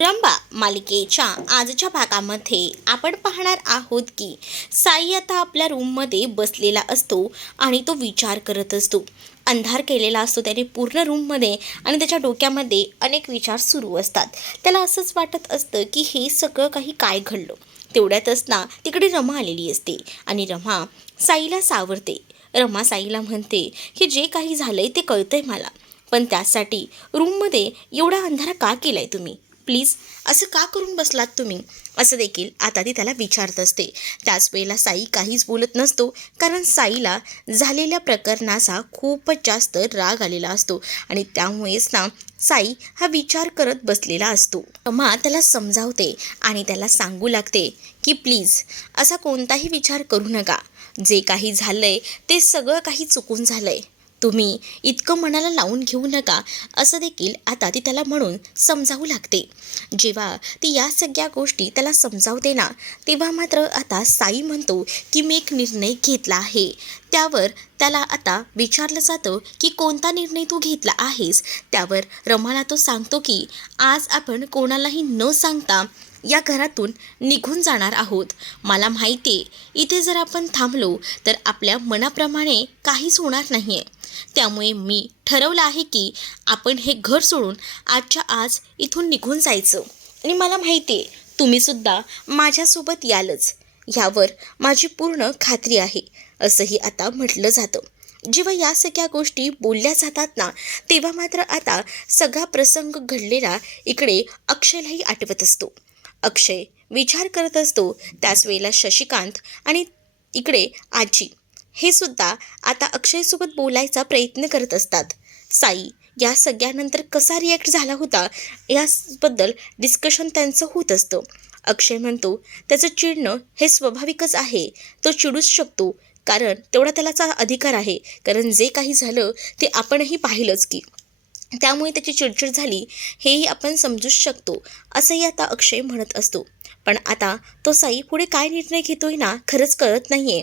रंबा मालिकेच्या आजच्या भागामध्ये आपण पाहणार आहोत की साई आता आपल्या रूममध्ये बसलेला असतो आणि तो विचार करत असतो. अंधार केलेला असतो त्याने पूर्ण रूममध्ये आणि त्याच्या डोक्यामध्ये अनेक विचार सुरू असतात. त्याला असंच वाटत असतं की हे सगळं काही काय घडलं. तेवढ्यातच ना तिकडे रमा आलेली असते आणि रमा साईला सावरते. रमा साईला म्हणते की जे काही झालंय ते कळतंय मला, पण त्यासाठी रूममध्ये एवढा अंधारा का केलाय तुम्ही? प्लीज असं का करून बसलात तुम्ही? असं देखील आता ती त्याला विचारत असते. त्याच वेळेला साई काहीच बोलत नसतो, कारण साईला झालेल्या प्रकरणाचा खूपच जास्त राग आलेला असतो आणि त्यामुळेच ना साई हा विचार करत बसलेला असतो. रमा त्याला समजावते आणि त्याला सांगू लागते की प्लीज असा कोणताही विचार करू नका. जे काही झालंय ते सगळं काही चुकून झालंय. तुम्ही इतकं मनाला लावून घेऊ नका, असं देखील आता ती त्याला म्हणून समजावू लागते. जेव्हा ती या सगळ्या गोष्टी त्याला समजावते ना, तेव्हा मात्र आता साई म्हणतो की मी एक निर्णय घेतला आहे. त्यावर त्याला आता विचारलं जातं की कोणता निर्णय तू घेतला आहेस. त्यावर रमाला तो सांगतो की आज आपण कोणालाही न सांगता या घरातून निघून जाणार आहोत. मला माहिती आहे इथे जर आपण थांबलो तर आपल्या मनाप्रमाणे काहीच होणार नाही आहे. त्यामुळे मी ठरवलं आहे की आपण हे घर सोडून आजच्या आज इथून निघून जायचं आणि मला माहिती आहे तुम्हीसुद्धा माझ्यासोबत यालच, ह्यावर माझी पूर्ण खात्री आहे, असंही आता म्हटलं जातं. जेव्हा या सगळ्या गोष्टी बोलल्या जातात ना, तेव्हा मात्र आता सगळा प्रसंग घडलेला इकडे अक्षयलाही आठवत असतो. अक्षय विचार करत असतो. त्याच वेळेला शशिकांत आणि इकडे आजी हे सुद्धा आता अक्षयसोबत बोलायचा प्रयत्न करत असतात. साई या सगळ्यानंतर कसा रिॲक्ट झाला होता याबद्दल डिस्कशन त्यांचं होत असतं. अक्षय म्हणतो त्याचं चिडणं हे स्वाभाविकच आहे, तो चिडूच शकतो, कारण तेवढा त्यालाचा अधिकार आहे, कारण जे काही झालं ते आपणही पाहिलंच की, त्यामुळे त्याची चिडचिड झाली हेही आपण समजूच शकतो, असंही आता अक्षय म्हणत असतो. पण आता तो साई पुढे काय निर्णय घेतोय ना खरंच कळत नाहीये.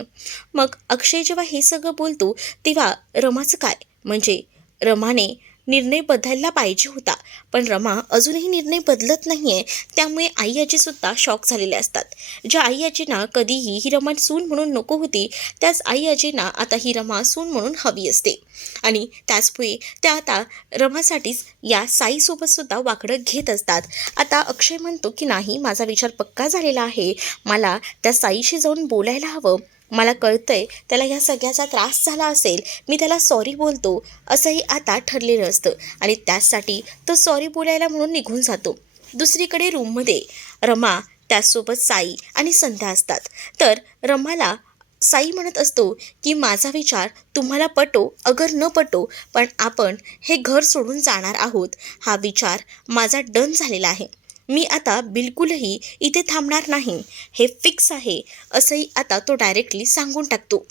मग अक्षय जेव्हा हे सगळं बोलतो तेव्हा रमाचं काय, म्हणजे रमाने निर्णय बदलायला पाहिजे होता, पण रमा अजूनही निर्णय बदलत नाहीये. त्यामुळे आई आजीसुद्धा शॉक झालेले असतात. ज्या आई आजींना कधीही ही रमा सून म्हणून नको होती, त्याच आई आजींना आता ही रमा सून म्हणून हवी असते आणि त्याचमुळे त्या आता रमासाठीच या साईसोबत सुद्धा वाकडं घेत असतात. आता अक्षय म्हणतो की नाही, माझा विचार पक्का झालेला आहे, मला त्या साईशी जाऊन बोलायला हवं. मला कळतंय त्याला ह्या सगळ्याचा त्रास झाला असेल, मी त्याला सॉरी बोलतो, असंही आता ठरलेलं असतं आणि त्याचसाठी तो सॉरी बोलायला म्हणून निघून जातो. दुसरीकडे रूममध्ये रमा त्याचसोबत साई आणि संध्या असतात. तर रमाला साई म्हणत असतो की माझा विचार तुम्हाला पटो अगर न पटो, पण आपण हे घर सोडून जाणार आहोत. हा विचार माझा डन झालेला आहे. मी आता बिलकुलही इथे थांबणार नाही, हे फिक्स आहे, असंही आता तो डायरेक्टली सांगून टाकतो.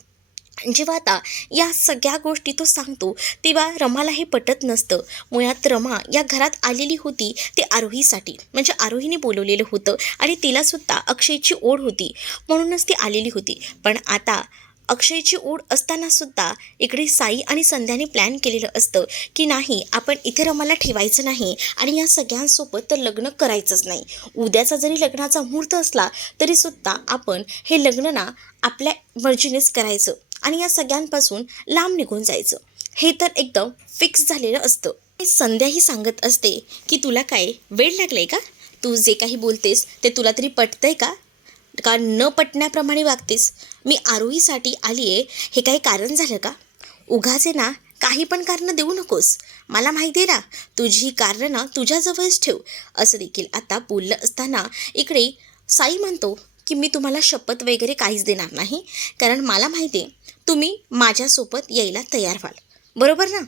जेव्हा आता या सगळ्या गोष्टी तो सांगतो तेव्हा रमाला हे पटत नसतं. मुळात रमा या घरात आलेली होती ते आरोहीसाठी, म्हणजे आरोहीने बोलवलेलं होतं आणि तिलासुद्धा अक्षयची ओढ होती म्हणूनच ती आलेली होती. पण आता अक्षयची ओढ असतानासुद्धा इकडे साई आणि संध्याने प्लॅन केलेलं असतं की नाही, आपण इथे रमाला ठेवायचं नाही आणि या सगळ्यांसोबत तर लग्न करायचंच नाही. उद्याचा जरी लग्नाचा मुहूर्त असला तरीसुद्धा आपण हे लग्न ना आपल्या मर्जीनेच करायचं आणि या सगळ्यांपासून लांब निघून जायचं, हे तर एकदम फिक्स झालेलं असतं. संध्याही सांगत असते की तुला काय वेळ लागलाय का? तू जे काही बोलतेस ते तुला तरी पटतंय का? का न पटण्याप्रमाणे वागतेस? मी आरोहीसाठी आली आहे हे काही कारण झालं का? उगाचे ना काही पण कारणं देऊ नकोस. मला माहिती आहे ना, तुझी ही कारणं ना तुझ्याजवळच ठेव, असं देखील आता बोललं असताना इकडे साई म्हणतो की मी तुम्हाला शपथ वगैरे काहीच देणार नाही, कारण मला माहिती आहे तुम्ही माझ्यासोबत यायला तयार व्हाल, बरोबर ना?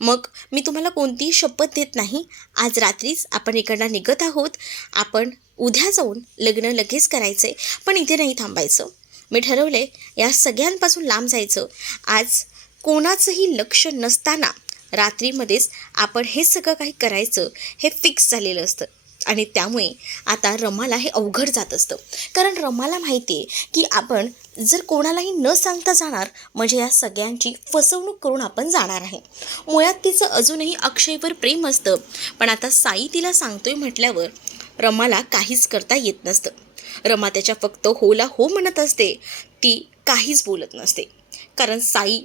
मग मी तुम्हाला कोणतीही शपथ देत नाही. आज रात्रीच आपण इकडनं निघत आहोत. आपण उद्या जाऊन लग्न लगेच करायचं आहे, पण इथे नाही थांबायचं. मी ठरवलं आहे या सगळ्यांपासून लांब जायचं. आज कोणाचंही लक्ष नसताना रात्रीमध्येच आपण हे सगळं काही करायचं, हे फिक्स झालेलं असतं. आणि त्यामुळे आता रमाला हे अवघड जात असतं. कारण रमाला माहिती आहे की आपण जर कोणालाही न सांगता जाणार म्हणजे या सगळ्यांची फसवणूक करून आपण जाणार आहे. मुळात तिचं अजूनही अक्षयवर प्रेम असतं, पण आता साई तिला सांगतोय म्हटल्यावर रमाला काहीच करता येत नसतं. रमा त्याच्या फक्त होला हो म्हणत असते, ती काहीच बोलत नसते. कारण साई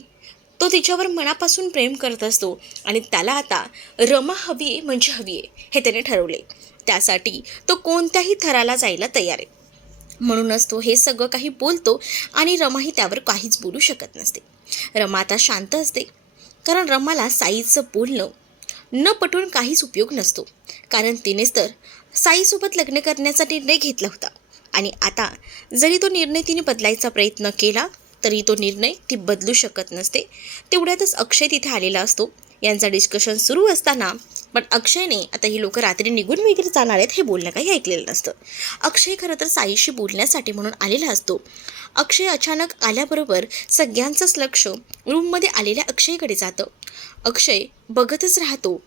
तो तिच्यावर मनापासून प्रेम करत असतो आणि त्याला आता रमा हवी आहे म्हणजे हवी आहे हे त्याने ठरवले. त्यासाठी तो कोणत्याही थराला जायला तयार आहे. म्हणूनच तो हे सगळं काही बोलतो आणि रमाही त्यावर काहीच बोलू शकत नसते. रमा आता शांत असते, कारण रमाला साईचं बोलणं न पटून काहीच उपयोग नसतो. कारण तिनेच तर साईसोबत लग्न करण्याचा निर्णय घेतला होता आणि आता जरी तो निर्णय तिने बदलायचा प्रयत्न केला तरी तो निर्णय ती बदलू शकत नसते. तेवढ्यातच अक्षय तिथे आलेला असतो. यांचा डिस्कशन सुरू असताना पण अक्षयने आता ही लोक रात्री निघून वगैरे जाणार आहेत हे बोलणं काही ऐकलेलं नसतं. अक्षय खरं तर साईशी बोलण्यासाठी म्हणून आलेला असतो. अक्षय अचानक आल्याबरोबर सगळ्यांचंच लक्ष रूममध्ये आलेल्या अक्षयकडे जातं. अक्षय बघतच राहतो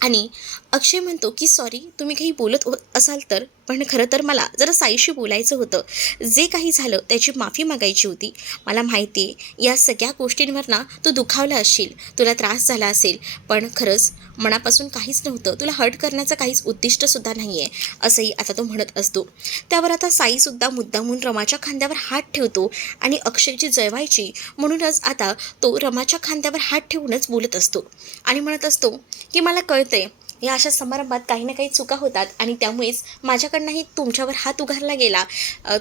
आणि अक्षय म्हणतो की सॉरी, तुम्ही काही बोलत असाल तर, पण खरं तर मला जरा साईशी बोलायचं होतं. जे काही झालं त्याची माफी मागायची होती. मला माहिती आहे या सगळ्या गोष्टींवर ना तू दुखावला असशील, तुला त्रास झाला असेल, पण खरंच मनापासून काहीच नव्हतं. तुला हर्ट करण्याचं काहीच उद्दिष्टसुद्धा नाही आहे, असंही आता तो म्हणत असतो. त्यावर आता साईसुद्धा मुद्दामून रमाच्या खांद्यावर हात ठेवतो आणि अक्षयची जळवायची म्हणूनच आता तो रमाच्या खांद्यावर हात ठेवूनच बोलत असतो आणि म्हणत असतो की मला कळतंय या अशा समारंभात काही ना काही चुका होतात आणि त्यामुळेच माझ्याकडनंही तुमच्यावर हात उगारला गेला,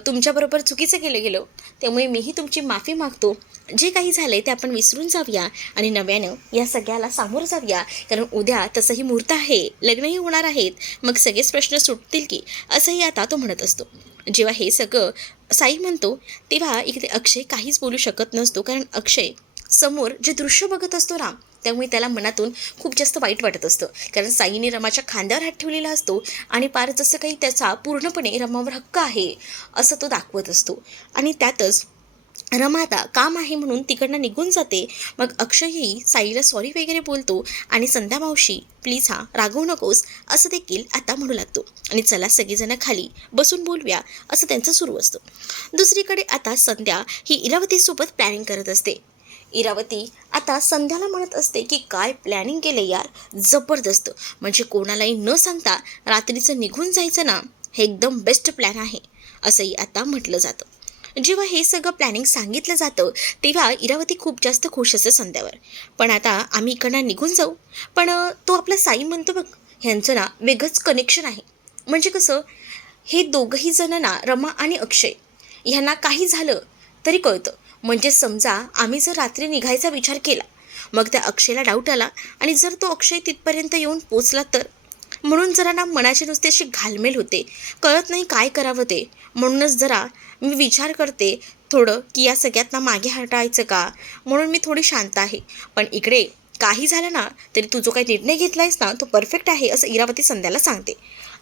तुमच्याबरोबर चुकीचं केलं गेलं. त्यामुळे मीही तुमची माफी मागतो. जे काही झालं आहे ते आपण विसरून जाऊया आणि नव्यानं या सगळ्याला सामोरं जाऊया. कारण उद्या तसंही मुहूर्त आहे, लग्नही होणार आहेत, मग सगळेच प्रश्न सुटतील की, असंही आता तो म्हणत असतो. जेव्हा हे सगळं साई म्हणतो तेव्हा इकडे अक्षय काहीच बोलू शकत नसतो. कारण अक्षय समोर जे दृश्य बघत असतो ना, त्यामुळे त्याला मनातून खूप जास्त वाईट वाटत असतं. कारण साईने रमाच्या खांद्यावर हात ठेवलेला असतो आणि पार जसं काही त्याचा पूर्णपणे रमावर हक्क आहे असं तो दाखवत असतो. आणि त्यातच रमा आता काम आहे म्हणून तिकडनं निघून जाते. मग अक्षयही साईला सॉरी वगैरे बोलतो आणि संध्या मावशी प्लीज हा रागवू नकोस असं देखील आता म्हणू लागतो. आणि चला सगळेजण खाली बसून बोलूया असं त्यांचं सुरू असतं. दुसरीकडे आता संध्या ही इरावतीसोबत प्लॅनिंग करत असते. इरावती आता संध्याला म्हणत असते की काय प्लॅनिंग केले यार, जबरदस्त. म्हणजे कोणालाही न सांगता रात्रीचं निघून जायचं ना, हे एकदम बेस्ट प्लॅन आहे असंही आता म्हटलं जातं. जेव्हा हे सगळं प्लॅनिंग सांगितलं जातं तेव्हा इरावती खूप जास्त खुश असते संध्यावर. पण आता आम्ही इकडनं निघून जाऊ, पण तो आपला साई म्हणतो बघ, ह्यांचं ना वेगळंच कनेक्शन आहे. म्हणजे कसं, हे दोघंही जण ना रमा आणि अक्षय ह्यांना काही झालं तरी कळतं. म्हणजे समजा आम्ही जर रात्री निघायचा विचार केला, मग त्या अक्षयला डाऊट आला आणि जर तो अक्षय तिथपर्यंत येऊन पोचला तर, म्हणून जरा ना मनाची नुसती अशी घालमेल होते, कळत नाही काय करावं ते. म्हणूनच जरा मी विचार करते थोडं की या सगळ्यात मागे हटायचं का, म्हणून मी थोडी शांत आहे. पण इकडे काही झालं ना तरी तू जो काही निर्णय घेतला आहेस ना तो परफेक्ट आहे असं इरावती संध्याला सांगते.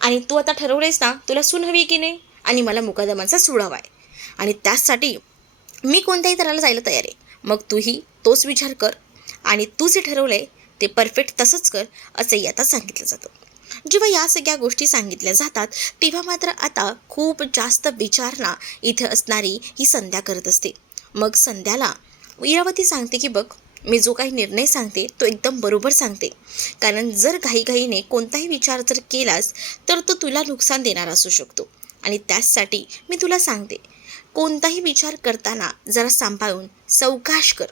आणि तू आता ठरवलेस ना तुला सून हवी की नाही, आणि मला मुकादमाचा सूड हवा आहे, आणि त्याचसाठी मी कोणत्याही तऱ्हेला जायला तयार आहे. मग तूही तोच विचार कर आणि तू जे ठरवलं आहे ते परफेक्ट तसंच कर असंही आता सांगितलं जातं. जेव्हा या सगळ्या गोष्टी सांगितल्या जातात तेव्हा मात्र आता खूप जास्त विचारणा इथे असणारी ही संध्या करत असते. मग संध्याला इरावती सांगते की बघ, मी जो काही निर्णय सांगते तो एकदम बरोबर सांगते. कारण जर घाईघाईने कोणताही विचार जर केलास तर तो तुला नुकसान देणार असू शकतो. आणि त्याचसाठी मी तुला सांगते, कोणताही विचार करताना जरा सांभाळून सावकाश कर.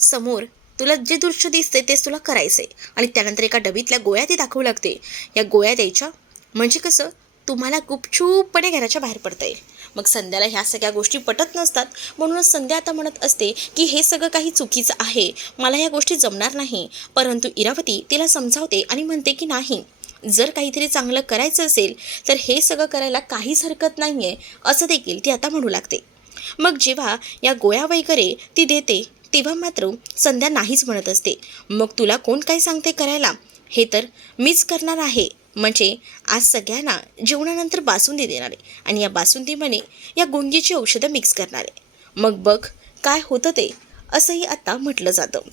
समोर तुला जे दृश्य दिसते तेच तुला करायचं आहे. आणि त्यानंतर एका डबीतल्या गोळ्या ती दाखवू लागते. या गोळ्या द्यायच्या म्हणजे कसं तुम्हाला गुपचूपपणे घराच्या बाहेर पडता येईल. मग संध्याला ह्या सगळ्या गोष्टी पटत नसतात. म्हणूनच संध्या आता म्हणत असते की हे सगळं काही चुकीचं आहे, मला ह्या गोष्टी जमणार नाही. परंतु इरावती तिला समजावते आणि म्हणते की नाही, जर काहीतरी चांगलं करायचं असेल तर हे सगळं करायला काहीच हरकत नाही आहे असं देखील ती आता म्हणू लागते. मग जेव्हा या गोळ्या वगैरे ती देते तेव्हा मात्र संध्या नाहीच म्हणत असते. मग तुला कोण काय सांगते करायला, हे तर मीच करणार आहे. म्हणजे आज सगळ्यांना जेवणानंतर बासुंदी देणार आहे आणि या बासुंदीमध्ये या गुंगीची औषधं मिक्स करणार आहे. मग बघ काय होतं ते, असंही आता म्हटलं जातं.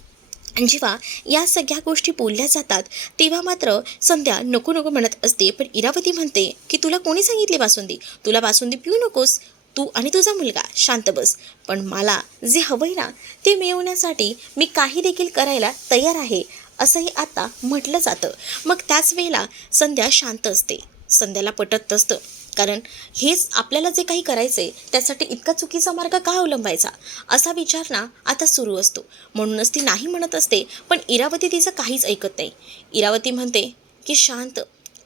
आणि जेव्हा या सगळ्या गोष्टी बोलल्या जातात तेव्हा मात्र संध्या नको नको म्हणत असते. पण इरावती म्हणते की तुला कोणी सांगितली बासुंदी, तुला बासुंदी पिऊ नकोस, तू आणि तुझा मुलगा शांत बस. पण मला जे हवंय ना ते मिळवण्यासाठी मी काही देखील करायला तयार आहे, असंही आता म्हटलं जातं. मग त्याच वेळेला संध्या शांत असते. संध्याला पटत असतं, कारण हेच आपल्याला जे काही करायचं आहे त्यासाठी इतका चुकीचा मार्ग का अवलंबायचा, असा विचार ना आता सुरू असतो. म्हणूनच ती नाही म्हणत असते. पण इरावती तिचं काहीच ऐकत नाही. इरावती म्हणते की शांत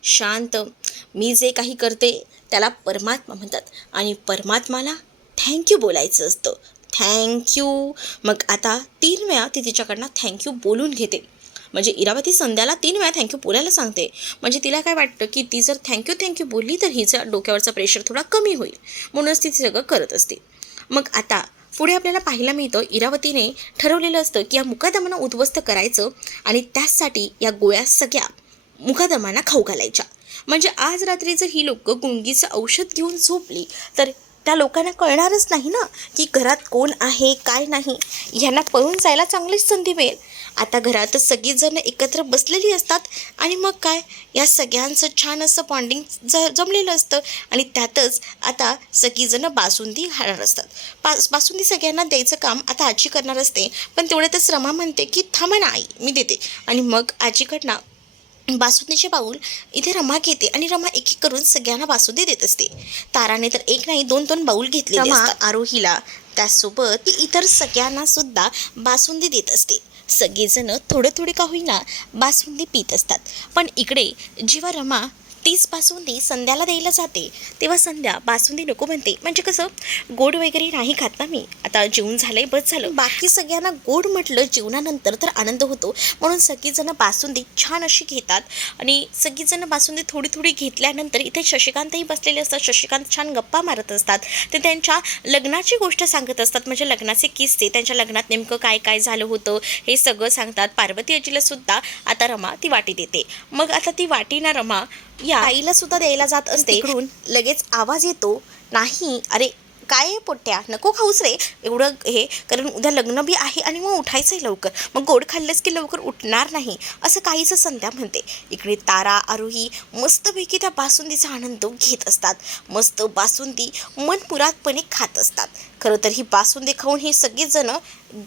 शांत, मी जे काही करते त्याला परमात्मा म्हणतात आणि परमात्माला थँक्यू बोलायचं असतं. थँक्यू. मग आता 3 वेळा ती तिच्याकडनं थँक्यू बोलून घेते. म्हणजे इरावती संध्याला 3 वेळा थँक्यू बोलायला सांगते. म्हणजे तिला काय वाटतं की ती जर थँक्यू बोलली तर हिचा डोक्यावरचा प्रेशर थोडा कमी होईल, म्हणूनच ती सगळं करत असते. मग आता पुढे आपल्याला पाहायला मिळतं इरावतीने ठरवलेलं असतं की या मुकादमांना उद्ध्वस्त करायचं आणि त्याचसाठी या गोळ्या सगळ्या मुकादमांना खाऊ घालायच्या. म्हणजे आज रात्री जर ही लोक गुंगीचं औषध घेऊन झोपली तर त्या लोकांना कळणारच नाही ना की घरात कोण आहे काय नाही. ह्यांना पळून जायला चांगलीच संधी मिळेल. आता घरातच सगळीजण एकत्र बसलेली असतात आणि मग काय या सगळ्यांचं छान असं बॉन्डिंग जमलेलं असतं आणि त्यातच आता सगळीजणं बासुंदी खाणार असतात. बासुंदी सगळ्यांना द्यायचं काम आता आजी करणार असते. पण तेवढ्यातच रमा म्हणते की थांबा ना आई, मी देते. आणि मग आजीकडनं बासुंदीचे बाऊल इथे रमा घेते आणि रमा एक एक करून सगळ्यांना बासुंदी देत असते. ताराने तर एक नाही 2-2 बाऊल घेतले. रमा आरोहीला त्यासोबत ती इतर सगळ्यांना सुद्धा बासुंदी देत असते. सगळेजण थोडं थोडे का होईना बासुंदी पित असतात. पण इकडे जेव्हा रमा तीच बासुंदी संध्याला द्यायला जाते तेव्हा संध्या बासुंदी नको म्हणते. म्हणजे कसं गोड वगैरे नाही खात ना मी, आता जेवण झालंय बस झालं. बाकी सगळ्यांना गोड म्हटलं जेवणानंतर तर आनंद होतो, म्हणून सगळीजणं बासुंदी छान अशी घेतात. आणि सगळीजणं बासुंदी थोडी थोडी घेतल्यानंतर इथे शशिकांतही बसलेले असतात. शशिकांत छान गप्पा मारत असतात. ते त्यांच्या लग्नाची गोष्ट सांगत असतात. म्हणजे लग्नाचे किस्से, त्यांच्या लग्नात नेमकं काय काय झालं होतं हे सगळं सांगतात. पार्वती आजीला सुद्धा आता रमा ती वाटी देते. मग आता ती वाटी ना रमा या आईला सुद्धा द्यायला जात असते. इकडून लगेच आवाज येतो, नाही अरे काय पोट्या नको खाऊस रे एवढं हे, कारण उद्या लग्न बी आहे आणि मग उठायचं आहे लवकर, मग गोड खाल्लंस की लवकर उठणार नाही, असं काहीच संध्या म्हणते. इकडे तारा आरोही मस्तपैकी त्या बासुंदीचा आनंद घेत असतात. मस्त बासुंदी मनपुरातपणे खात असतात. खरं तर ही बासुंदी खाऊन हे सगळेजण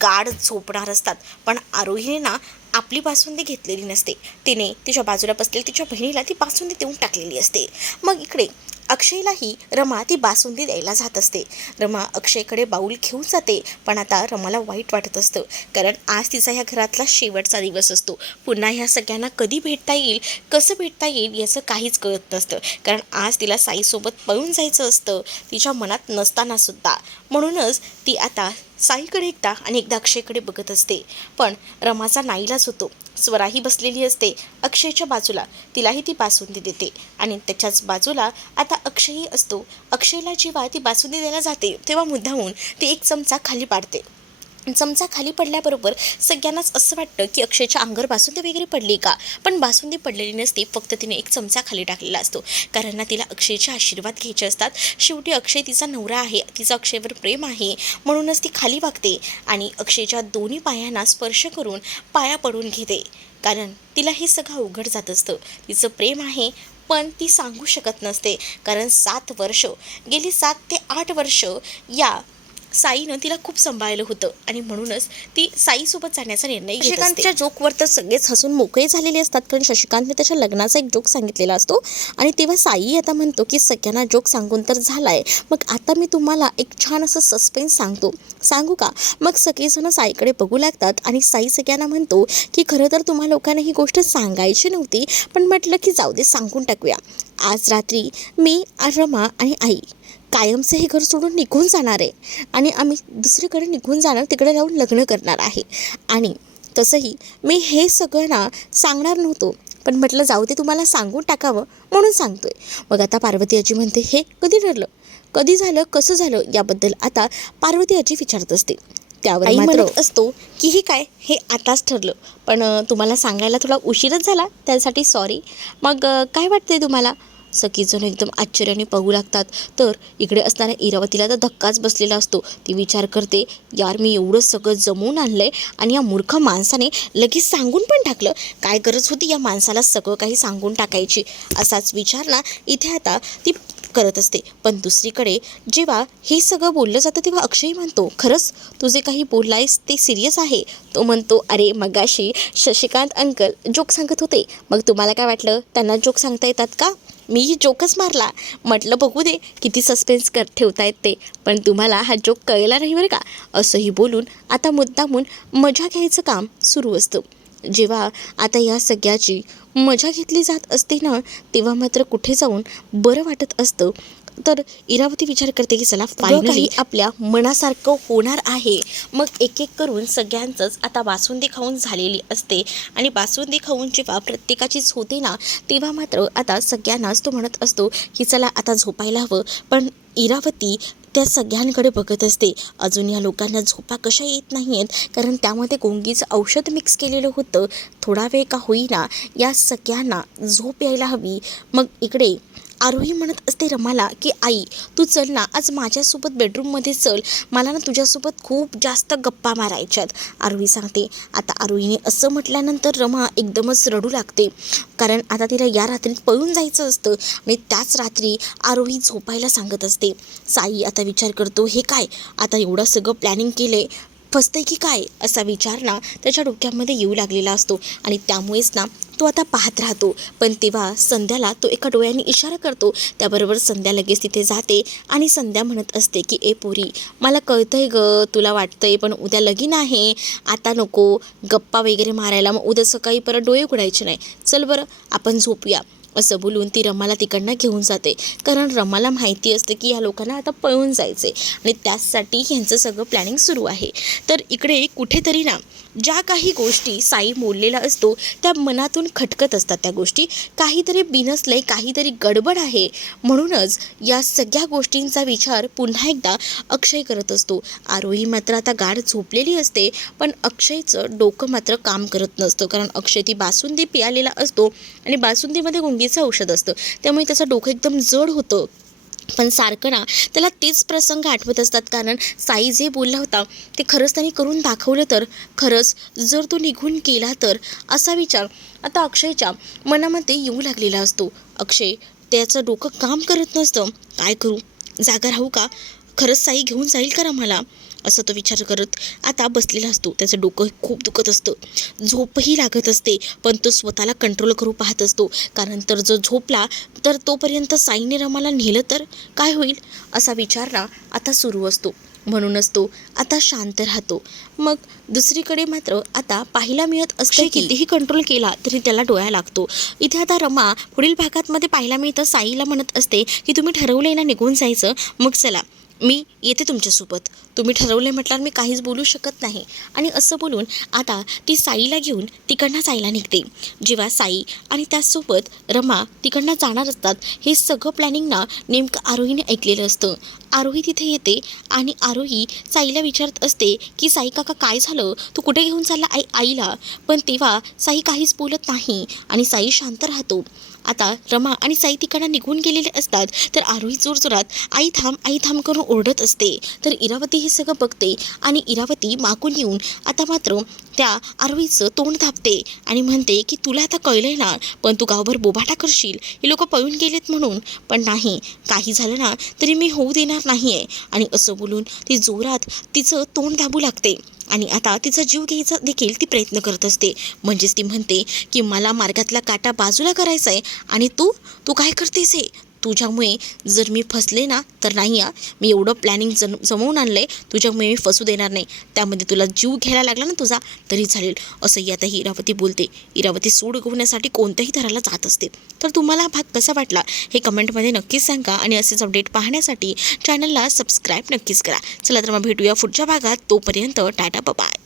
गाढ झोपणार असतात. पण आरोहीने ना आपली बासुंदी घेतलेली नसते. तिने तिच्या बाजूला बसलेली तिच्या बहिणीला ती बासुंदी देऊन टाकलेली असते. मग इकडे अक्षयलाही रमा ती बासुंदी द्यायला जात असते. रमा अक्षयकडे बाऊल घेऊन जाते. पण आता रमाला वाईट वाटत असतं, कारण आज तिचा ह्या घरातला शेवटचा दिवस असतो. पुन्हा ह्या सगळ्यांना कधी भेटता येईल, कसं भेटता येईल याचं काहीच कळत नसतं. कारण आज तिला साईसोबत पळून जायचं असतं तिच्या मनात नसतानासुद्धा. म्हणूनच ती आता साईकडे एकदा आणि एकदा अक्षयकडे बघत असते. पण रमाचा नाईलाज होतो. स्वराही बसलेली असते अक्षयच्या बाजूला, तिलाही ती बासुंदी देते. आणि त्याच्याच बाजूला आता अक्षयही असतो. अक्षयला जेव्हा ती बासुंदी द्यायला जाते तेव्हा मुद्दामून ती एक चमचा खाली पाडते. चमचा खाली पडल्याबरोबर सगळ्यांनाच असं वाटतं की अक्षयच्या अंगावर बासुंदी वगैरे पडली का, पण बासुंदी पडलेली नसते. फक्त तिने एक चमचा खाली टाकलेला असतो, कारण ना तिला अक्षयचे आशीर्वाद घ्यायचे असतात. शेवटी अक्षय तिचा नवरा आहे, तिचं अक्षयवर प्रेम आहे, म्हणूनच ती खाली वागते आणि अक्षयच्या दोन्ही पायांना स्पर्श करून पाया पडून घेते. कारण तिला हे सगळं उघड जात असतं. तिचं प्रेम आहे पण ती सांगू शकत नसते, कारण 7 वर्ष गेली 7 ते 8 वर्ष या साईनं तिला खूप सांभाळलं होतं आणि म्हणूनच ती साईसोबत जाण्याचा निर्णय घेत असते. शशिकांतच्या जोकवर तर सगळेच हसून मोकळे झालेले असतात, कारण शशिकांतने त्याच्या लग्नाचा एक जोक सांगितलेला असतो. आणि तेव्हा साई आता म्हणतो की सगळ्यांना जोक सांगून तर झालाय, मग आता मी तुम्हाला एक छान असं सस्पेन्स सांगू का. मग सगळेजण साईकडे बघू लागतात आणि साई सगळ्यांना म्हणतो की खरं तर तुम्हा लोकांना ही गोष्ट सांगायची नव्हती, पण म्हटलं की जाऊ दे सांगून टाकूया. आज रात्री मी रमा आणि आई कायमचं हे घर सोडून निघून जाणार आहे आणि आम्ही दुसरीकडे निघून जाणार, तिकडे जाऊन लग्न करणार आहे. आणि तसंही मी हे सगळं ना सांगणार नव्हतो, पण म्हटलं जाऊ दे तुम्हाला सांगून टाकावं म्हणून सांगतोय. मग आता पार्वती आजी म्हणते हे कधी ठरलं, कधी झालं, कसं झालं याबद्दल आता पार्वती आजी विचारत असते. त्यावर आई म्हणत असतो की हे काय, हे आताच ठरलं, पण तुम्हाला सांगायला थोडा उशीरच झाला त्यासाठी सॉरी. मग काय वाटतंय तुम्हाला, सगळेजण एकदम आश्चर्याने पाहू लागतात. तर इकडे असणाऱ्या इरावतीला तर धक्काच बसलेला असतो. ती विचार करते, यार मी एवढं सगळं जमवून आणलंय आणि या मूर्ख माणसाने लगेच सांगून पण टाकलं. काय गरज होती या माणसाला सगळं काही सांगून टाकायची. असाच विचार ना इथे आता ती करत असते. पण दुसरीकडे जेव्हा हे सगळं बोललं जातं तेव्हा अक्षय म्हणतो, खरंच तू जे काही बोललायस ते सिरियस आहे? तो म्हणतो, अरे मगाशी शशिकांत अंकल जोक सांगत होते, मग तुम्हाला काय वाटलं त्यांना जोक सांगता येतात का? मी जोकच मारला. म्हटलं बघू दे किती सस्पेन्स ठेवतायत ते, पण तुम्हाला हा जोक कळला नाही बरं का. असंही बोलून आता मुद्दामून मजा घ्यायचं काम सुरू असतं. जेव्हा आता या सगळ्याची मजा घेतली जात असते ना, तेव्हा मात्र कुठे जाऊन बरं वाटत असतं. तर इरावती विचार करते की चला फायनली आपल्या मनासारखं होणार आहे. मग एक एक करून सगळ्यांचंच आता बासुंदी खाऊन झालेली असते आणि बासुंदी खाऊन जेव्हा प्रत्येकाचीच होते ना, तेव्हा मात्र आता सगळ्यांनाच तो म्हणत असतो की चला आता झोपायला हवं. पण इरावती त्या सगळ्यांकडे बघत असते. अजून या लोकांना झोपा कशा येत नाही आहेत, कारण त्यामध्ये गोंगीचं औषध मिक्स केलेलं होतं. थोडा वेळ का होईना या सगळ्यांना झोप यायला हवी. मग इकडे आरोही म्हणत असते रमाला की आई तू चल ना, आज माझ्यासोबत बेडरूममध्ये चल, मला ना तुझ्यासोबत खूप जास्त गप्पा मारायच्यात. आरोही सांगते. आता आरोहीने असं म्हटल्यानंतर रमा एकदमच रडू लागते, कारण आता तिला या रात्रीत पळून जायचं असतं आणि त्याच रात्री आरोही झोपायला सांगत असते. साई आता विचार करतो, हे काय आता एवढं सगळं प्लॅनिंग केले, फसतंय की काय असा विचार ना त्याच्या डोक्यामध्ये येऊ लागलेला असतो आणि त्यामुळेच ना तो आता पाहत राहतो. पण तेव्हा संध्याला तो एका डोळ्याने इशारा करतो. त्याबरोबर संध्या लगेच तिथे जाते आणि संध्या म्हणत असते की ए पोरी, मला कळतंय ग तुला वाटतंय, पण उद्या लगीन आहे, आता नको गप्पा वगैरे मारायला, मग उद्या सकाळी परत डोळे उघडायचे नाही, चल बरं आपण झोपूया. असं बोलून ती रमाला तिकडनं घेऊन जाते, कारण रमाला माहिती असते की या लोकांना आता पळून जायचे आणि त्याचसाठी ह्यांचं सगळं प्लॅनिंग सुरू आहे. तर इकडे कुठेतरी ना ज्या काही गोष्टी साई बोललेला असतो त्या मनातून खटकत असतात. त्या गोष्टी काहीतरी बिनसलंय, काहीतरी गडबड आहे. म्हणूनच या सगळ्या गोष्टींचा विचार पुन्हा एकदा अक्षय करत असतो. आरोही मात्र आता गाढ झोपलेली असते, पण अक्षयचं डोकं मात्र काम करत नसतं, कारण अक्षय ती बासुंदी पियालेला असतो आणि बासुंदीमध्ये गुंगीचं औषध असतं, त्यामुळे त्याचं डोकं एकदम जड होतं. पण सारखं ना त्याला तेच प्रसंग आठवत असतात, कारण साई जे बोलला होता ते खरंच त्यांनी करून दाखवलं तर, खरंच जर तो निघून गेला तर, असा विचार आता अक्षयच्या मनामध्ये येऊ लागलेला असतो. अक्षय त्याचं डोकं काम करत नसतं. काय करू, जागा राहू का, खरंच साई घेऊन जाईल का मला, असं तो विचार करत आता बसलेला असतो. त्याचं डोकं खूप दुखत असतं, झोपही लागत असते, पण तो स्वतःला कंट्रोल करू पाहत असतो, कारण तर जो झोपला तर तोपर्यंत साईने रमाला नेलं तर काय होईल, असा विचार ना आता सुरू असतो. म्हणूनच तो आता शांत राहतो. मग दुसरीकडे मात्र आता पाहायला मिळत असतं की कितीही कंट्रोल केला तरी त्याला डोळा लागतो. इथे आता रमा पुढील भागातमध्ये पाहायला मिळतं साईला म्हणत असते की तुम्ही ठरवलंय ना निघून जायचं, मग चला मी येते तुमच्यासोबत, तुम्ही ठरवलं म्हटल्यावर मी काहीच बोलू शकत नाही. आणि असं बोलून आता ती साईला घेऊन तिकडनं जायला निघते. जेव्हा साई आणि त्याचसोबत रमा तिकडनं जाणार असतात, हे सगळं प्लॅनिंग ना नेमकं आरोहीने ऐकलेलं असतं. आरोही तिथे येते आणि आरोही साईला विचारत असते की साई काका काय झालं, तू कुठे घेऊन चालला आईला. पण तेव्हा साई काहीच बोलत नाही आणि साई शांत राहतो. आता रमा आणि साई तिकडनं निघून गेलेले असतात, तर आरोही जोरजोरात आई थांब करून ओरडत असते. तर इरावती हे सगळं बघते आणि इरावती मागून येऊन आता मात्र त्या आरोहीचं तोंड दाबते आणि म्हणते की तुला आता कळलंय ना, पण तू गावभर बोबाटा करशील, हे लोक पळून गेलेत म्हणून, पण नाही, काही झालं ना तरी मी होऊ देणार नाही आहे. आणि असं बोलून ती जोरात तिचं तोंड दाबू लागते आणि आता तिचा जीव घ्यायचा देखील ती प्रयत्न करत असते. म्हणजेच ती म्हणते की मला मार्गातला काटा बाजूला करायचा आहे आणि तू काय करतेस हे, तुझ्यामुळे जर मी फसले ना तर नाही, मी एवढं प्लॅनिंग जमवून आणलं आहे, तुझ्यामुळे मी फसू देणार नाही, त्यामध्ये तुला जीव घ्यायला लागला ना तुझा तरी चालेल, असंही आता ही इरावती बोलते. इरावती सूड उगवण्यासाठी कोणत्याही थराला जात असते. तर तुम्हाला हा भाग कसा वाटला हे कमेंटमध्ये नक्कीच सांगा आणि असेच अपडेट पाहण्यासाठी चॅनलला सबस्क्राईब नक्कीच करा. चला तर मग भेटूया पुढच्या भागात, तोपर्यंत टाटा बाय.